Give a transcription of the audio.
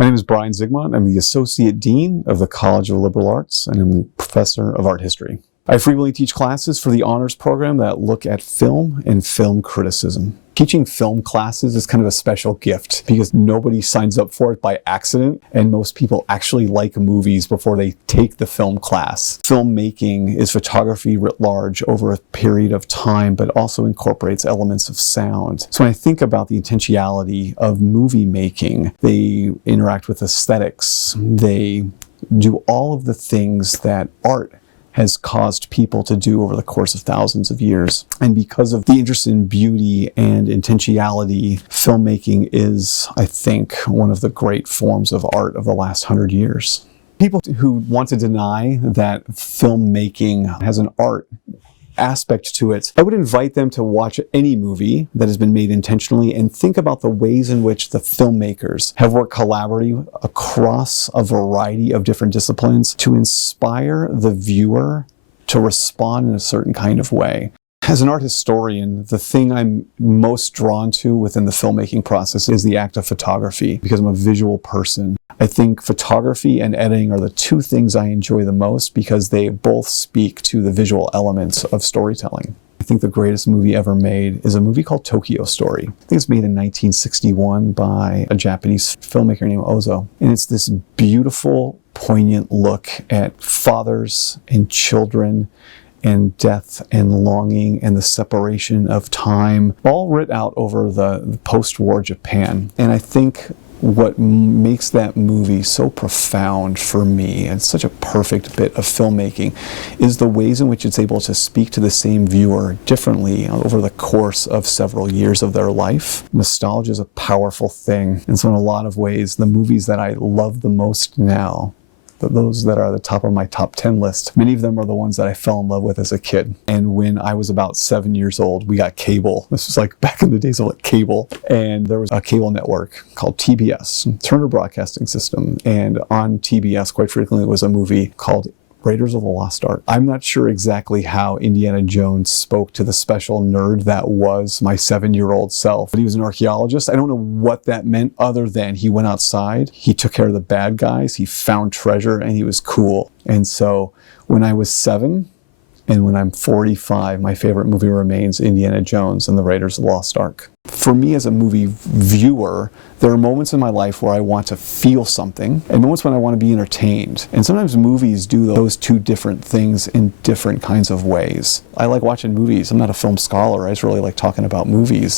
My name is Brian Zygmunt. I'm the Associate Dean of the College of Liberal Arts, and I'm the Professor of Art History. I frequently teach classes for the honors program that look at film and film criticism. Teaching film classes is kind of a special gift because nobody signs up for it by accident, and most people actually like movies before they take the film class. Filmmaking is photography writ large over a period of time, but also incorporates elements of sound. So when I think about the intentionality of movie making, they interact with aesthetics. They do all of the things that art has caused people to do over the course of thousands of years. And because of the interest in beauty and intentionality, filmmaking is, I think, one of the great forms of art of the last 100 years. People who want to deny that filmmaking has an art aspect to it, I would invite them to watch any movie that has been made intentionally and think about the ways in which the filmmakers have worked collaboratively across a variety of different disciplines to inspire the viewer to respond in a certain kind of way. As an art historian, the thing I'm most drawn to within the filmmaking process is the act of photography, because I'm a visual person. I think photography and editing are the two things I enjoy the most because they both speak to the visual elements of storytelling. I think the greatest movie ever made is a movie called Tokyo Story. I think it's made in 1961 by a Japanese filmmaker named Ozu. And it's this beautiful, poignant look at fathers and children and death and longing and the separation of time, all writ out over the post-war Japan. And I think what makes that movie so profound for me, and such a perfect bit of filmmaking, is the ways in which it's able to speak to the same viewer differently over the course of several years of their life. Nostalgia is a powerful thing, and so in a lot of ways, the movies that I love the most now, those that are at the top of my top 10 list, many of them are the ones that I fell in love with as a kid. And when I was about 7 years old, we got cable. This was like back in the days of like cable. And there was a cable network called TBS, Turner Broadcasting System. And on TBS, quite frequently, was a movie called Raiders of the Lost Ark. I'm not sure exactly how Indiana Jones spoke to the special nerd that was my 7-year-old self, but he was an archaeologist. I don't know what that meant other than he went outside, he took care of the bad guys, he found treasure, and he was cool. And so when I was 7, and when I'm 45, my favorite movie remains Indiana Jones and the Raiders of the Lost Ark. For me as a movie viewer, there are moments in my life where I want to feel something and moments when I want to be entertained. And sometimes movies do those two different things in different kinds of ways. I like watching movies. I'm not a film scholar. I just really like talking about movies.